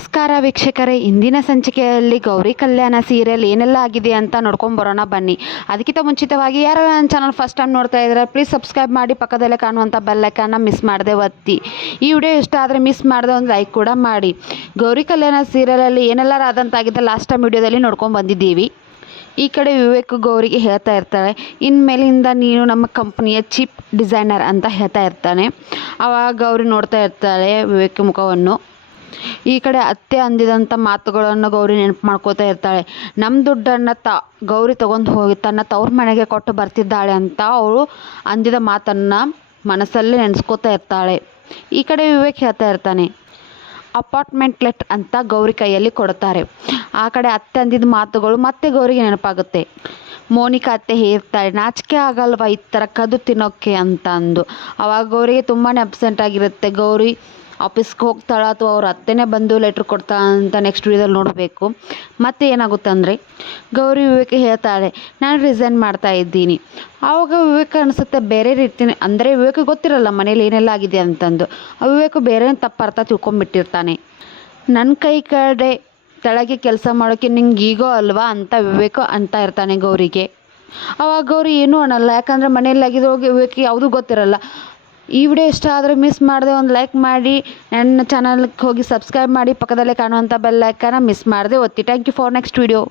ನಮಸ್ಕಾರ ವೀಕ್ಷಕರೇ, ಇಂದಿನ ಸಂಚಿಕೆಯಲ್ಲಿ ಗೌರಿ ಕಲ್ಯಾಣ ಸೀರಿಯಲ್ ಏನೆಲ್ಲ ಆಗಿದೆ ಅಂತ ನೋಡ್ಕೊಂಬರೋಣ ಬನ್ನಿ. ಅದಕ್ಕಿಂತ ಮುಂಚಿತವಾಗಿ ಯಾರು ನನ್ನ ಚಾನಲ್ ಫಸ್ಟ್ ಟೈಮ್ ನೋಡ್ತಾ ಇದ್ದಾರೆ ಪ್ಲೀಸ್ ಸಬ್ಸ್ಕ್ರೈಬ್ ಮಾಡಿ, ಪಕ್ಕದಲ್ಲೇ ಕಾಣುವಂಥ ಬೆಲ್ ಐಕಾನ್ನ ಮಿಸ್ ಮಾಡದೆ ಒತ್ತಿ. ಈ ವಿಡಿಯೋ ಇಷ್ಟ ಆದರೆ ಮಿಸ್ ಮಾಡದೆ ಒಂದು ಲೈಕ್ ಕೂಡ ಮಾಡಿ. ಗೌರಿ ಕಲ್ಯಾಣ ಸೀರಿಯಲಲ್ಲಿ ಏನೆಲ್ಲ ಆದಂತಾಗಿದೆ ಲಾಸ್ಟ್ ಟೈಮ್ ವಿಡಿಯೋದಲ್ಲಿ ನೋಡ್ಕೊಂಡು ಬಂದಿದ್ದೀವಿ. ಈ ಕಡೆ ವಿವೇಕ್ ಗೌರಿಗೆ ಹೇಳ್ತಾ ಇರ್ತಾಳೆ, ಇನ್ಮೇಲಿಂದ ನೀನು ನಮ್ಮ ಕಂಪ್ನಿಯ ಚೀಫ್ ಡಿಸೈನರ್ ಅಂತ ಹೇಳ್ತಾ ಇರ್ತಾನೆ. ಆವಾಗ ಗೌರಿ ನೋಡ್ತಾ ಇರ್ತಾಳೆ ವಿವೇಕ್ ಮುಖವನ್ನು. ಈ ಕಡೆ ಅತ್ತೆ ಅಂದಿದಂಥ ಮಾತುಗಳನ್ನು ಗೌರಿ ನೆನಪು ಮಾಡ್ಕೋತಾ ಇರ್ತಾಳೆ. ನಮ್ಮ ದುಡ್ಡನ್ನು ಗೌರಿ ತೊಗೊಂಡು ಹೋಗಿ ತನ್ನ ತವ್ರ ಮನೆಗೆ ಕೊಟ್ಟು ಬರ್ತಿದ್ದಾಳೆ ಅಂತ ಅವಳು ಅಂದಿದ ಮಾತನ್ನು ಮನಸ್ಸಲ್ಲೇ ನೆನೆಸ್ಕೋತಾ ಇರ್ತಾಳೆ. ಈ ಕಡೆ ವಿವೇಕ್ ಹೇಳ್ತಾ ಇರ್ತಾನೆ, ಅಪಾರ್ಟ್ಮೆಂಟ್ ಲೆಟ್ ಅಂತ ಗೌರಿ ಕೈಯಲ್ಲಿ ಕೊಡ್ತಾರೆ. ಆ ಕಡೆ ಅತ್ತೆ ಅಂದಿದ್ದ ಮಾತುಗಳು ಮತ್ತೆ ಗೌರಿಗೆ ನೆನಪಾಗುತ್ತೆ. ಮೋನಿಕಾ ಅತ್ತೆ ಹೇಳ್ತಾಳೆ, ನಾಚಿಕೆ ಆಗಲ್ವಾ ಈ ಥರ ಕದ್ದು ತಿನ್ನೋಕ್ಕೆ ಅಂತ ಅಂದು. ಆವಾಗ ಗೌರಿಗೆ ತುಂಬಾ ಅಬ್ಸೆಂಟ್ ಆಗಿರುತ್ತೆ. ಗೌರಿ ಆಫೀಸ್ಗೆ ಹೋಗ್ತಾಳ ಅಥವಾ ಅವ್ರ ಅತ್ತೆನೇ ಬಂದು ಲೆಟ್ರ್ ಕೊಡ್ತಾಳ ಅಂತ ನೆಕ್ಸ್ಟ್ ವೀಡಿಯೋದಲ್ಲಿ ನೋಡಬೇಕು. ಮತ್ತೆ ಏನಾಗುತ್ತೆ ಅಂದರೆ ಗೌರಿ ವಿವೇಕ್ ಹೇಳ್ತಾಳೆ, ನಾನು ರಿಸೈನ್ ಮಾಡ್ತಾ ಇದ್ದೀನಿ. ಆವಾಗ ವಿವೇಕ್ ಅನಿಸುತ್ತೆ ಬೇರೆ ರೀತಿನೇ, ಅಂದರೆ ವಿವೇಕ್ ಗೊತ್ತಿರಲ್ಲ ಮನೇಲಿ ಏನೆಲ್ಲ ಆಗಿದೆ ಅಂತಂದು. ವಿವೇಕ್ ಬೇರೆ ತಪ್ಪು ಅರ್ಥ ತಿಳ್ಕೊಂಬಿಟ್ಟಿರ್ತಾನೆ. ನನ್ನ ಕೈ ಕಡೆ ತೆಳಗೆ ಕೆಲಸ ಮಾಡೋಕ್ಕೆ ನಿಂಗೆ ಈಗೋ ಅಲ್ವಾ ಅಂತ ವಿವೇಕ್ ಅಂತ ಇರ್ತಾನೆ ಗೌರಿಗೆ. ಆವಾಗ ಗೌರಿ ಏನೂ ಅನ್ನಲ್ಲ, ಯಾಕಂದರೆ ಮನೇಲಿ ಆಗಿದ್ರೋಗಿ ವಿವೇಕ್ ಯಾವುದೂ ಗೊತ್ತಿರಲ್ಲ. ಈ ವಿಡಿಯೋ ಇಷ್ಟ ಆದರೆ ಮಿಸ್ ಮಾಡದೆ ಒಂದು ಲೈಕ್ ಮಾಡಿ, ನನ್ನ ಚಾನಲ್ಗೆ ಹೋಗಿ ಸಬ್ಸ್ಕ್ರೈಬ್ ಮಾಡಿ, ಪಕ್ಕದಲ್ಲೇ ಕಾಣುವಂಥ ಬೆಲ್ ಐಕಾನ್ನ ಮಿಸ್ ಮಾಡದೆ ಒತ್ತಿ. Thank you for next video.